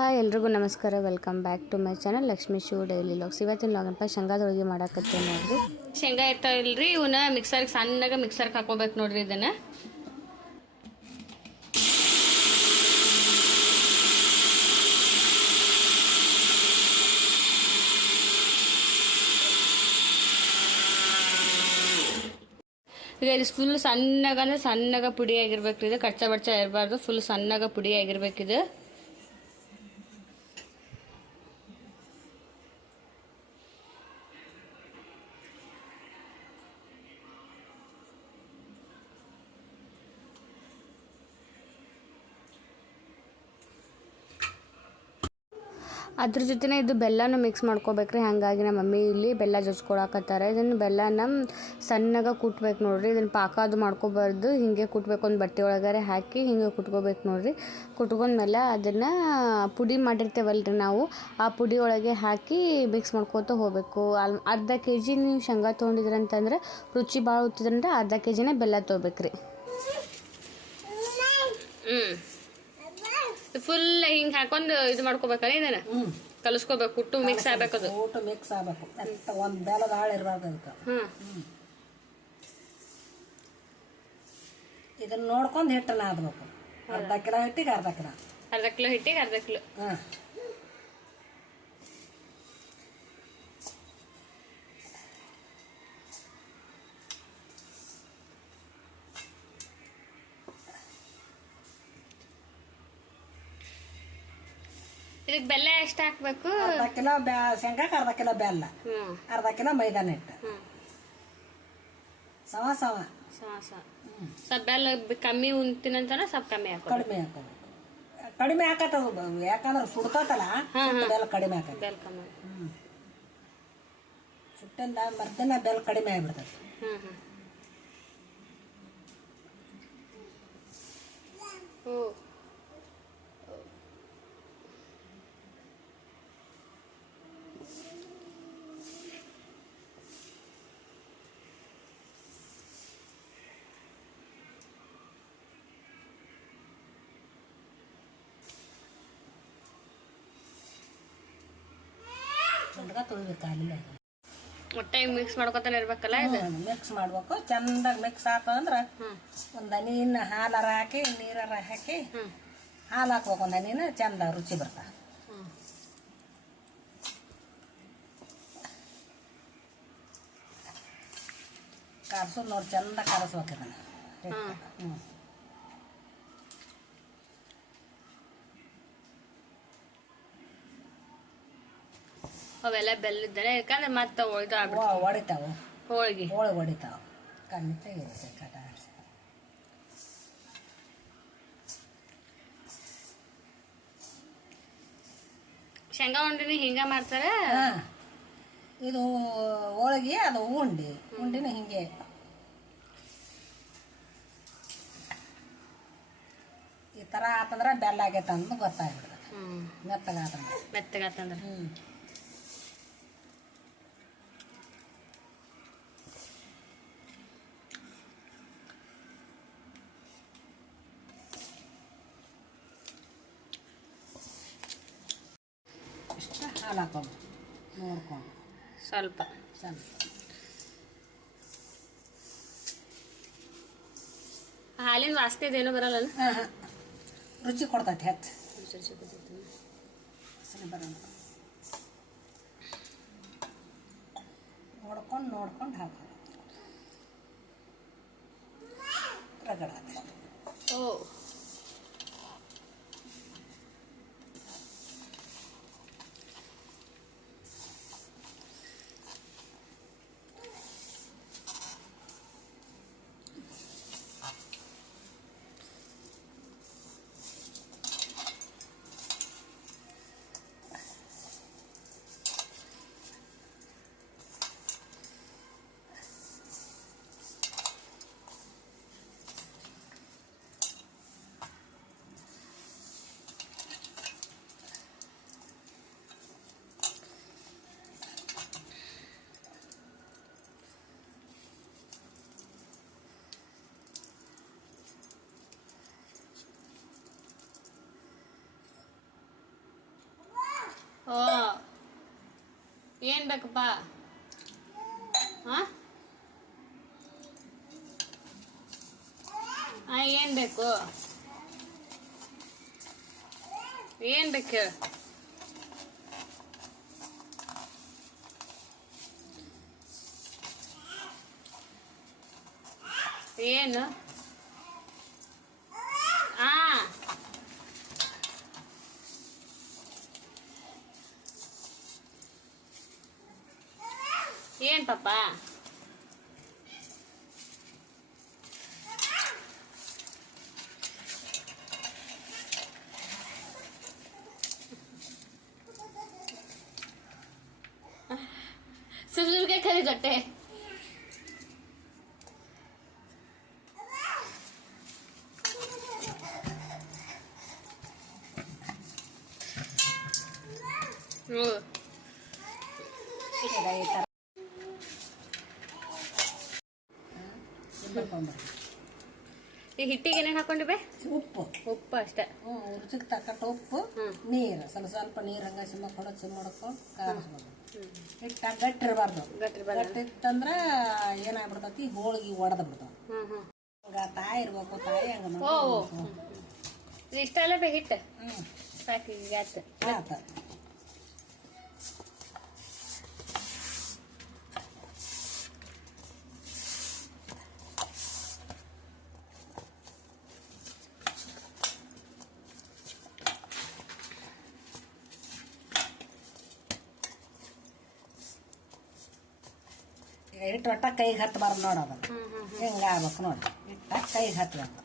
Hi ಎಲ್ರಿಗೂ ನಮಸ್ಕಾರ. Welcome back to my channel Lakshmi Shiva daily logs. ಇವತ್ತಿನ ಲಾಗನಪ್ಪ ಶೇಂಗಾದ ಹೋಳಿಗೆ ಮಾಡಾಕತ್ತೇನೆ ನೋಡ್ರಿ. ಶೇಂಗಾ ಇರ್ತಾವಿಲ್ರಿ, ಇವನ್ನ ಮಿಕ್ಸರ್ಗೆ ಸಣ್ಣಗೆ ಮಿಕ್ಸರ್ಗೆ ಹಾಕೋಬೇಕು ನೋಡ್ರಿ. ಇದನ್ನು ಈಗ ಇದು ಫುಲ್ ಸಣ್ಣಗಂದ್ರೆ ಸಣ್ಣಗ ಪುಡಿ ಆಗಿರ್ಬೇಕ್ರಿ. ಇದು ಕಚ್ಚಾ ಬಡ್ಚಾ ಇರಬಾರ್ದು, ಫುಲ್ ಸಣ್ಣಗ ಪುಡಿ ಆಗಿರ್ಬೇಕಿದು. ಅದ್ರ ಜೊತೆನೇ ಇದು ಬೆಲ್ಲನೂ ಮಿಕ್ಸ್ ಮಾಡ್ಕೋಬೇಕ್ರಿ. ಹಾಗಾಗಿ ನಮ್ಮ ಮಮ್ಮಿ ಇಲ್ಲಿ ಬೆಲ್ಲ ಜಜ್ಕೊಳಕತ್ತಾರೆ. ಇದನ್ನು ಬೆಲ್ಲನ ಸಣ್ಣಗೆ ಕುಟ್ಬೇಕು ನೋಡ್ರಿ. ಇದನ್ನು ಪಾಕ ಅದು ಮಾಡ್ಕೋಬಾರ್ದು, ಹಿಂಗೆ ಕುಟ್ಬೇಕು. ಒಂದು ಬಟ್ಟೆ ಒಳಗಡೆ ಹಾಕಿ ಹಿಂಗೆ ಕುಟ್ಕೋಬೇಕು ನೋಡ್ರಿ. ಕುಟ್ಕೊಂಡ್ಮೇಲೆ ಅದನ್ನು ಪುಡಿ ಮಾಡಿರ್ತೇವಲ್ರಿ ನಾವು, ಆ ಪುಡಿ ಒಳಗೆ ಹಾಕಿ ಮಿಕ್ಸ್ ಮಾಡ್ಕೋತ ಹೋಗಬೇಕು. ಅರ್ಧ ಕೆ ಜಿ ನೀವು ಶೇಂಗಾ ತೊಗೊಂಡಿದ್ರಂತಂದ್ರೆ ರುಚಿ ಭಾಳ ಹುಟ್ಟಿದ್ರಂದ್ರೆ ಅರ್ಧ ಕೆ ಜಿನೇ ಬೆಲ್ಲ ತೊಗೋಬೇಕ್ರಿ. ಫುಲ್ ಹಿಂಗೆ ಹಾಕೊಂಡು ಇದು ಮಾಡ್ಕೋಬೇಕಲ್ಲ, ಇದನ್ನು ಕಲಿಸ್ಕೋಬೇಕು. ಹುಟ್ಟು ಮಿಕ್ಸ್ ಆಗ್ಬೇಕು, ಅದು ಊಟ ಮಿಕ್ಸ್ ಆಗಬೇಕು. ಒಂದು ಬೆಲ್ಲದ ಹಾಳು ಇರಬಾರ್ದು ಅದಕ್ಕೆ. ಇದನ್ನ ನೋಡ್ಕೊಂಡು ಹಿಟ್ಟನ್ನ ಹಾಕ್ಬೇಕು. ಅರ್ಧ ಕಿಲೋ ಹಿಟ್ಟಿಗೆ ಅರ್ಧ ಕಿಲೋ, ಅರ್ಧ ಕಿಲೋ ಹಿಟ್ಟಿಗೆ ಅರ್ಧ ಕಿಲೋ. ಇದಕ್ಕೆ ಬೆಲ್ಲ ಎಷ್ಟು ಹಾಕ್ಬೇಕು? ಅರ್ಧ ಕಿಲೋ ಶೇಂಗಾಕ್ಕೆ ಅರ್ಧ ಕಿಲೋ ಬೆಲ್ಲ, ಅರ್ಧ ಕಿಲೋ ಮೈದಾ ಹಿಟ್ಟು, ಸಮ ಸಮ ಸ್ವಲ್ಪ ಬೆಲ್ಲ ಕಮ್ಮಿ ಉಂತಿನಂತಾನೆ ಸ್ವಲ್ಪ ಕಮ್ಮಿ ಹಾಕೋ, ಕಡಿಮೆ ಹಾಕೋಬೇಕು. ಕಡಿಮೆ ಹಾಕತ್ತದು, ಯಾಕಂದ್ರೆ ಸುಡ್ತತಲ್ಲ, ಬೆಲ್ಲ ಕಡಿಮೆ ಹಾಕತ್ತೆ. ಬೆಲ್ಲ ಕಮ್ಮಿ ಸುಟ್ಟಿಂದ ಮರ್ದಿನ ಬೆಲ್ಲ ಕಡಿಮೆ ಆಗಿಬಿಡ್ತದೆ. ತುಳಿಬೇಕು ಅಲ್ಲಿ ಒಟ್ಟೆ ಮಿಕ್ಸ್ ಮಾಡ್ಕೊತಾನೆ ಇರ್ಬೇಕಲ್ಲ. ಇದು ಮಿಕ್ಸ್ ಮಾಡ್ಬೇಕು. ಚಂದಾಗಿ ಮಿಕ್ಸ್ ಆತಂದ್ರೆ ಒಂದು ಹನಿನ ಹಾಲಾರ ಹಾಕಿ ನೀರಾರ ಹಾಕಿ ಹಾಲು ಹಾಕ್ಬೇಕು. ಒಂದು ಹನಿನ ಚಂದ ರುಚಿ ಬರ್ತಾ. ಕಾರಿಸೋದು ನೋಡಿ, ಚಂದ ಕಾರಿಸ್ಬೇಕು ಇದನ್ನು. ಅವೆಲ್ಲ ಬೆಲ್ಲದನೆ, ಯಾಕಂದ್ರೆ ಮತ್ತೆ ಹೊಡಿತಾವು, ಹೋಳಿಗೆ ಹೊಡಿತಾವು. ಕಣ್ಣಿಟ್ಟ ಇರುತ್ತೆ ಕಟ. ಶೇಂಗಾ ಉಂಡಿನ ಹಿಂಗ ಮಾಡ್ತಾರೆ. ಇದು ಹೋಳಿಗೆ, ಅದು ಉಂಡಿನ ಹಿಂಗೆ ಈ ಥರ ಆತಂದ್ರೆ ಬೆಲ್ಲ ಆಗೈತೆ ಅಂತ ಗೊತ್ತಾಗ್ಬಿಡ್ತದೆ. ಮೆತ್ತಗಾತಂದ್ರೆ ಇಷ್ಟ ಹಾಲು ಹಾಕೋದು ನೋಡ್ಕೊಂಡು ಸ್ವಲ್ಪ ಹಾಲಿನ ವಾಸನೆ ಇದೇನು ಬರಲ್ಲ. ರುಚಿ ಕೊಡ್ತೈತೆ, ಹೆಚ್ಚು ಬರೋಣ. ನೋಡ್ಕೊಂಡು ಹಾಕೋದು. ರಗಡ ಏನು ಬೇಕಪ್ಪ? ಹಾಂ ಏನು ಬೇಕು? ಏನು ಬೇಕು ಹೇಳು? ಏನು? ಹಾಂ ಏನು ಪಾಪ? ಸುಲ್ಗೆ ಕರಿ ಜೊತೆ ಈ ಥರ ಈ ಹಿಟ್ಟಿಗೆ ಏನೇನು ಹಾಕೊಂಡಿವೆ? ಉಪ್ಪು ಅಷ್ಟೇ. ರುಚಿಗೆ ತಕ್ಕಟ್ಟು ಉಪ್ಪು, ನೀರು ಸ್ವಲ್ಪ ನೀರು ಹಂಗೆ ಸಿಮ್ಮ ಹೊಡ್ಕೊಂಡು ಕಾರಿಸ್ಬೇಕು. ಹಿಟ್ಟು ಗಟ್ಟಿರಬಾರ್ದು. ಗಟ್ಟಿತ್ತಂದ್ರೆ ಏನಾಗ್ಬಿಡ್ತೈತಿ, ಹೋಳಿಗೆ ಒಡೆದು ಬಿಡ್ತಾವ. ಹಂಗ ತಾಯಿ ಇರ್ಬೇಕು, ತಾಯಿ ಹಂಗ ಇಷ್ಟ ಅಲ್ಲ ಬೇ ಹಿಟ್ಟು ಸಾಕಿ ಆಯ್ತು. ಆತ ಹಿಟ್ಟು ಒಟ್ಟ ಕೈಗೆ ಹತ್ತಬಾರ್ದು ನೋಡೋದು. ಹಿಂಗೆ ಆಗ್ಬೇಕು ನೋಡಿ, ಹಿಟ್ಟ ಕೈಗೆ ಹತ್ತಬೇಕು.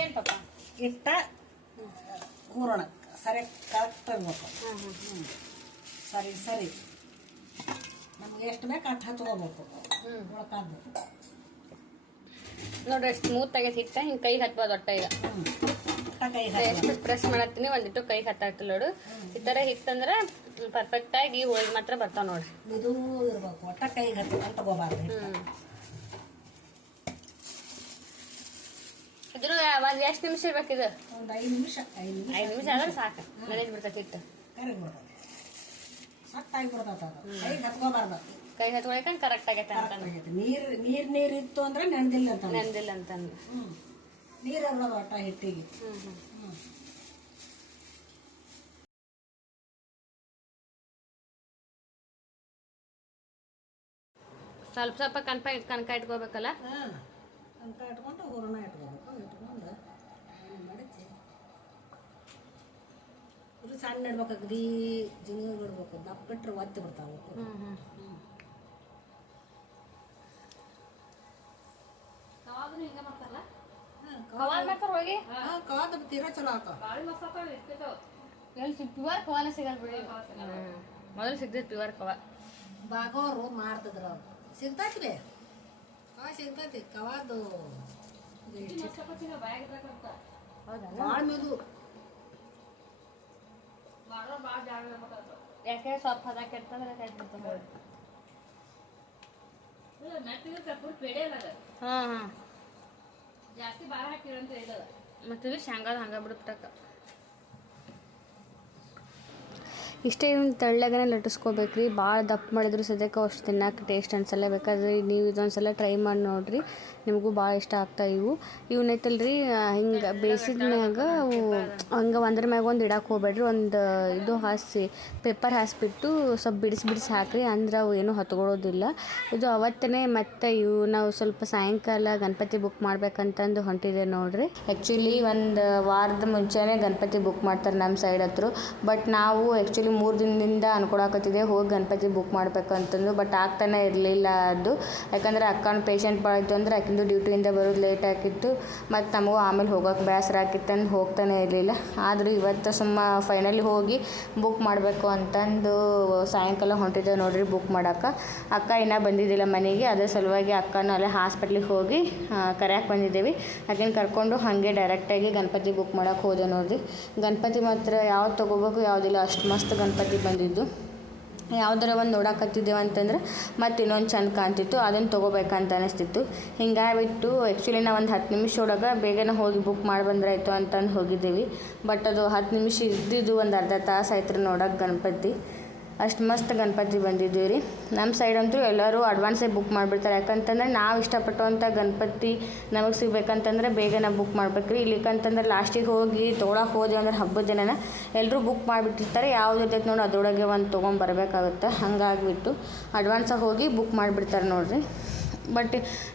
ಏನು ಪಾಪ? ಹಿಟ್ಟ ಹೂರಣ ಸರಿ ಕರೆಕ್ಟ್ ಇರ್ಬೇಕು. ಸರಿ ನಮ್ಗೆ ಎಷ್ಟು ಬೇಕು ಅಷ್ಟು ಹಚ್ಕೋಬೇಕು. ಉಳ್ಕಾದ್ದು ನೋಡ್ರಿ ಸ್ಮೂತ್ ಆಗೈತೆ ಹಿಟ್ಟ. ಹಿಂಗೆ ಕೈ ಹತ್ಬೋದು ಒಟ್ಟ. ಈಗ ಎಷ್ಟು ಪ್ರೆಸ್ ಮಾಡತ್ತೀನಿ ಒಂದಿಟ್ಟು ಕೈ ಹತ್ತಾಗ್ತಿಲ್ಲ ನೋಡು. ಈ ಥರ ಹಿಟ್ಟಂದ್ರೆ ಪರ್ಫೆಕ್ಟಾಗಿ ಹೋಳಿಗೆ ಮಾತ್ರ ಬರ್ತಾವ ನೋಡ್ರಿ. ಇದು ಇರ್ಬೇಕು, ಒಟ್ಟ ಕೈಗೆ ಹತ್ತಿ ತಗೋಬಾರ್ದು. ಇದ್ರ ಒಂದು ಎಷ್ಟು ನಿಮಿಷ ಇರ್ಬೇಕು ಇದು? ಒಂದು 5 ನಿಮಿಷ. 5 ನಿಮಿಷ ಆದ್ರೆ ಸಾಕು, ನೆನೆದ್ ಬಿಡ್ತೈತಿ ಹಿಟ್ಟು. ಸಟ್ಟಾಗಿಬಿಡ್ತೈತೆ ಅದು. ಕೈಗೆ ಹತ್ಕೋಬಾರ್ದು. ಕೈ ಹತ್ಕೊಳಕಂಡು ಕರೆಕ್ಟ್ ಆಗೈತೆ ಅಂತ. ನೀರು ಇತ್ತು ಅಂದ್ರೆ ನೆನೆದಿಲ್ಲ ಅಂತ. ನೆನೆದಿಲ್ಲ ಅಂತಂದು ನೀರು ಇರೋದು ಒಟ್ಟ ಹಿಟ್ಟಿಗೆ. ಸ್ವಲ್ಪ ಕನಕ ಇಟ್ಕೋಬೇಕಲ್ಲ. ಕನಕ ಇಟ್ಕೊಂಡು ಹೂರಣ ಇಟ್ಕೋಬೇಕು. ಇಟ್ಕೊಂಡು ಮಡಚಿ ಇದು ಸಣ್ಣ ಇಡ್ಬೇಕು. ಅಗದಿ ಜಿಂಗಿ ಇಡ್ಬೇಕು. ದಪ್ಪ ಇಟ್ರೆ ಒತ್ತಿ ಬಿಡ್ತಾವೆ. ಕವಾದ ತೀರಾ ಚಲೋ ಹಾಕ. ಪ್ಯೂರ್ ಕವಾನ ಸಿಗಲ್ ಬಿಡಿ. ಮೊದಲು ಸಿಗ್ತೈತಿ ಪ್ಯೂರ್ ಕವ. ಬಾಗೋರು ಮಾರ್ತಿದ್ರು. ಸಿಗ್ತೈತಿ ಬೇ ಕವ, ಸಿಗ್ತೈತಿ ಕವಾದು. ಭಾಳ ಮೆದು. ಯಾಕೆ ಸ್ವಲ್ಪ ಹದಾಕಿರ್ತಂದ್ರೆ ಹಾಂ ಜಾಸ್ತಿ ಭಾಳ ಹಾಕಿರಂತ ಹೇಳೋದು. ಮತ್ತು ಶೇಂಗಾದ ಹಂಗೆ ಬಿಡ್ತಕ್ಕ. ಇಷ್ಟೇ ಇವ್ನ ತೆಳ್ಳಗನೆ ಲಟ್ಟಿಸ್ಕೋಬೇಕ್ರಿ. ಭಾಳ ದಪ್ಪ ಮಾಡಿದ್ರು ಸದ್ಯಕ್ಕೆ ಅಷ್ಟು ತಿನ್ನಕ್ಕೆ ಟೇಸ್ಟ್ ಅನ್ಸಲ್ಲ. ಬೇಕಾದ್ರೆ ನೀವು ಇದೊಂದ್ಸಲ ಟ್ರೈ ಮಾಡಿ ನೋಡಿರಿ, ನಿಮಗೂ ಭಾಳ ಇಷ್ಟ ಆಗ್ತಾವೆ ಇವು. ಇವನ್ನೈತಲ್ರಿ ಹಿಂಗೆ ಬೇಯಿಸಿದ ಮ್ಯಾಗ ಅವು ಹಂಗೆ ಒಂದ್ರ ಮ್ಯಾಗ ಒಂದು ಇಡಕ್ಕೆ ಹೋಗ್ಬೇಡ್ರಿ. ಒಂದು ಇದು ಹಾಸಿ ಪೇಪರ್ ಹಾಸಿಬಿಟ್ಟು ಸ್ವಲ್ಪ ಬಿಡಿಸಿ ಹಾಕಿರಿ, ಅಂದ್ರೆ ಅವು ಏನೂ ಹೊತ್ಕೊಳ್ಳೋದಿಲ್ಲ. ಇದು ಅವತ್ತೇ ಮತ್ತು ಇವು ನಾವು ಸ್ವಲ್ಪ ಸಾಯಂಕಾಲ ಗಣಪತಿ ಬುಕ್ ಮಾಡ್ಬೇಕಂತಂದು ಹೊಂಟಿದೆ ನೋಡಿರಿ. ಆ್ಯಕ್ಚುಲಿ ಒಂದು ವಾರದ ಮುಂಚೆನೇ ಗಣಪತಿ ಬುಕ್ ಮಾಡ್ತಾರೆ ನಮ್ಮ ಸೈಡ್ ಹತ್ರ. ಬಟ್ ನಾವು ಆ್ಯಕ್ಚುಲಿ 3 ದಿನದಿಂದ ಅನ್ಕೊಳಕತ್ತಿದೆ ಹೋಗಿ ಗಣಪತಿ ಬುಕ್ ಮಾಡ್ಬೇಕಂತಂದು. ಬಟ್ ಆಗ್ತಾನೆ ಇರಲಿಲ್ಲ ಅದು. ಯಾಕಂದರೆ ಅಕ್ಕನ ಪೇಷಂಟ್ ಭಾಳ ಇತ್ತು ಅಂದ್ರೆ ಆಕಿಂದು ಡ್ಯೂಟಿಯಿಂದ ಬರೋದು ಲೇಟ್ ಆಗಿತ್ತು. ಮತ್ತು ನಮಗೂ ಆಮೇಲೆ ಹೋಗೋಕೆ ಬೇಸರ ಆಗಿತ್ತಂದು ಹೋಗ್ತಾನೆ ಇರಲಿಲ್ಲ. ಆದರೂ ಇವತ್ತು ಫೈನಲಿ ಹೋಗಿ ಬುಕ್ ಮಾಡಬೇಕು ಅಂತಂದು ಸಾಯಂಕಾಲ ಹೊಂಟಿದ್ದೇವೆ ನೋಡ್ರಿ ಬುಕ್ ಮಾಡೋಕೆ. ಅಕ್ಕ ಇನ್ನೂ ಬಂದಿದ್ದಿಲ್ಲ ಮನೆಗೆ, ಅದ್ರ ಸಲುವಾಗಿ ಅಕ್ಕನೂ ಅಲ್ಲೇ ಹಾಸ್ಪಿಟ್ಲಿಗೆ ಹೋಗಿ ಕರ್ಯಾಕೆ ಬಂದಿದ್ದೇವೆ. ಆಕಿನ ಕರ್ಕೊಂಡು ಹಾಗೆ ಡೈರೆಕ್ಟಾಗಿ ಗಣಪತಿ ಬುಕ್ ಮಾಡೋಕೆ ಹೋದೆ ನೋಡಿರಿ. ಗಣಪತಿ ಮಾತ್ರ ಯಾವ್ದು ತೊಗೋಬೇಕು ಯಾವುದಿಲ್ಲ, ಅಷ್ಟು ಮಸ್ತ್ ಗಣಪತಿ ಬಂದಿದ್ದು. ಯಾವ್ದಾರ ಒಂದು ನೋಡಕತ್ತಿದ್ದೇವೆ ಅಂತಂದ್ರೆ ಮತ್ತು ಇನ್ನೊಂದು ಚಂದ ಕಾಣ್ತಿತ್ತು, ಅದನ್ನು ತೊಗೋಬೇಕಂತ ಅನಿಸ್ತಿತ್ತು. ಹಿಂಗಾಗ್ಬಿಟ್ಟು ಆ್ಯಕ್ಚುಲಿ ನಾವು ಒಂದು 10 ನಿಮಿಷ ಒಳಗೆ ಬೇಗನೆ ಹೋಗಿ ಬುಕ್ ಮಾಡಿ ಬಂದ್ರಾಯ್ತು ಅಂತಂದು ಹೋಗಿದ್ದೀವಿ. ಬಟ್ ಅದು 10 ನಿಮಿಷ ಇದ್ದಿದ್ದು ಒಂದು ಅರ್ಧ ತಾಸು ಆಯ್ತು ರೀ ನೋಡೋಕೆ ಗಣಪತಿ. ಅಷ್ಟು ಮಸ್ತ್ ಗಣಪತಿ ಬಂದಿದ್ದೀವಿ ರೀ. ನಮ್ಮ ಸೈಡ್ ಅಂತೂ ಎಲ್ಲರೂ ಅಡ್ವಾನ್ಸೇ ಬುಕ್ ಮಾಡಿಬಿಡ್ತಾರೆ. ಯಾಕಂತಂದ್ರೆ ನಾವು ಇಷ್ಟಪಟ್ಟುವಂಥ ಗಣಪತಿ ನಮಗೆ ಸಿಗ್ಬೇಕಂತಂದ್ರೆ ಬೇಗನೆ ಬುಕ್ ಮಾಡ್ಬೇಕು ರೀ. ಇಲ್ಲಿಕಂತಂದ್ರೆ ಲಾಸ್ಟಿಗೆ ಹೋಗಿ ತೊಗೊಳಕ್ಕೆ ಹೋದ್ವಿ ಅಂದ್ರೆ ಹಬ್ಬದ ದಿನನ ಎಲ್ಲರೂ ಬುಕ್ ಮಾಡಿಬಿಟ್ಟಿರ್ತಾರೆ. ಯಾವ್ದು ಇರ್ತೈತೆ ನೋಡಿ ಅದರೊಳಗೆ ಒಂದು ತೊಗೊಂಬರ್ಬೇಕಾಗುತ್ತೆ. ಹಂಗಾಗಿಬಿಟ್ಟು ಅಡ್ವಾನ್ಸಾಗಿ ಹೋಗಿ ಬುಕ್ ಮಾಡಿಬಿಡ್ತಾರೆ ನೋಡಿರಿ. ಬಟ್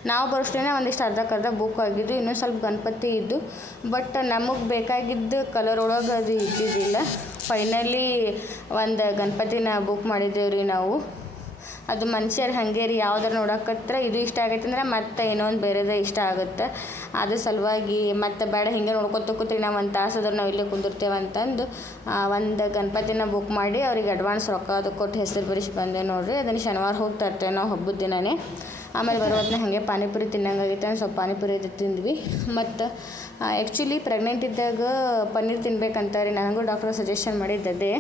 ನಾವು ಬರೋಷ್ಟೇ ಒಂದಿಷ್ಟು ಅರ್ಧಕ್ಕರ್ಧ ಬುಕ್ ಆಗಿದ್ದು, ಇನ್ನೂ ಸ್ವಲ್ಪ ಗಣಪತಿ ಇದ್ದು. ಬಟ್ ನಮಗೆ ಬೇಕಾಗಿದ್ದು ಕಲರ್ ಒಳಗೆ ಅದು ಇದ್ದಿದ್ದಿಲ್ಲ. ಫೈನಲಿ ಒಂದು ಗಣಪತಿನ ಬುಕ್ ಮಾಡಿದ್ದೇವೆ ರೀ ನಾವು. ಅದು ಮನುಷ್ಯರು ಹಾಗೆ ರೀ, ಯಾವ್ದಾರು ನೋಡೋಕತ್ರ ಇದು ಇಷ್ಟ ಆಗೈತೆ ಅಂದ್ರೆ ಮತ್ತೆ ಇನ್ನೊಂದು ಬೇರೆದೇ ಇಷ್ಟ ಆಗುತ್ತೆ. ಅದ್ರ ಸಲುವಾಗಿ ಮತ್ತೆ ಬೇಡ ಹಿಂಗೆ ನೋಡ್ಕೊತ ಕೂತ್ರಿ ನಾವು ಒಂದು ತಾಸು ಅದ್ರ ನಾವು ಇಲ್ಲೇ ಕುಂದಿರ್ತೇವೆ ಅಂತಂದು ಒಂದು ಗಣಪತಿನ ಬುಕ್ ಮಾಡಿ ಅವ್ರಿಗೆ ಅಡ್ವಾನ್ಸ್ ರೊಕ್ಕ ಅದು ಕೊಟ್ಟು ಹೆಸರು ಬರೆಸಿ ಬಂದೆ ನೋಡಿರಿ. ಅದನ್ನು ಶನಿವಾರ ಹೋಗಿ ತರ್ತೇವೆ ನಾವು ಹಬ್ಬದ ದಿನವೇ. ಆಮೇಲೆ ಬರೋದನ್ನ ಹಾಗೆ ಪಾನಿಪುರಿ ತಿನ್ನಂಗಾಗಿತ್ತು ಅಂದ್ರೆ ಸ್ವಲ್ಪ ಪಾನಿಪುರಿ ಅದು ತಿಂದ್ವಿ. ಮತ್ತು ಆ್ಯಕ್ಚುಲಿ ಪ್ರೆಗ್ನೆಂಟ್ ಇದ್ದಾಗ ಪನ್ನೀರ್ ತಿನ್ಬೇಕಂತಾರೆ. ನನಗೂ ಡಾಕ್ಟರ್ ಸಜೆಷನ್ ಮಾಡಿದ್ದದೇ,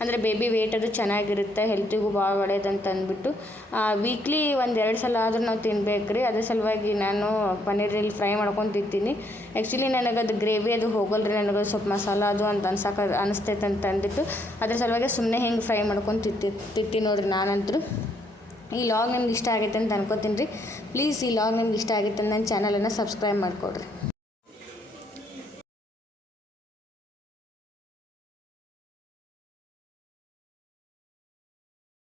ಅಂದರೆ ಬೇಬಿ ವೇಟ್ ಅದು ಚೆನ್ನಾಗಿರುತ್ತೆ, ಹೆಲ್ತಿಗೂ ಭಾಳ ಒಳ್ಳೇದಂತ ಅಂದ್ಬಿಟ್ಟು ವೀಕ್ಲಿ 1-2 ಸಲ ಆದರೂ ನಾವು ತಿನ್ಬೇಕು ರೀ. ಅದ್ರ ಸಲುವಾಗಿ ನಾನು ಪನ್ನೀರಲ್ಲಿ ಫ್ರೈ ಮಾಡ್ಕೊಂಡು ತಿಂತೀನಿ. ಆ್ಯಕ್ಚುಲಿ ನನಗದು ಗ್ರೇವಿ ಅದು ಹೋಗಲ್ಲ ರೀ, ನನಗೆ ಸ್ವಲ್ಪ ಮಸಾಲ ಅದು ಅಂತ ಅನಿಸ್ತೈತೆ ಅಂತ ಅಂದ್ಬಿಟ್ಟು ಅದ್ರ ಸಲುವಾಗಿ ಸುಮ್ಮನೆ ಹಿಂಗೆ ಫ್ರೈ ಮಾಡ್ಕೊಂಡು ತಿಂತೀನಿ ನೋಡಿರಿ ನಾನಂತರೂ. ಈ ಲಾಗ್ ನಿಮ್ಗೆ ಇಷ್ಟ ಆಗೈತೆ ಅಂತ ಅನ್ಕೋತೀನಿ ರೀ. ಪ್ಲೀಸ್ ಈ ಲಾಗ್ ನಿಮ್ಗೆ ಇಷ್ಟ ಆಗಿತ್ತು ನನ್ನ ಚಾನಲನ್ನು ಸಬ್ಸ್ಕ್ರೈಬ್ ಮಾಡಿಕೊಡ್ರಿ.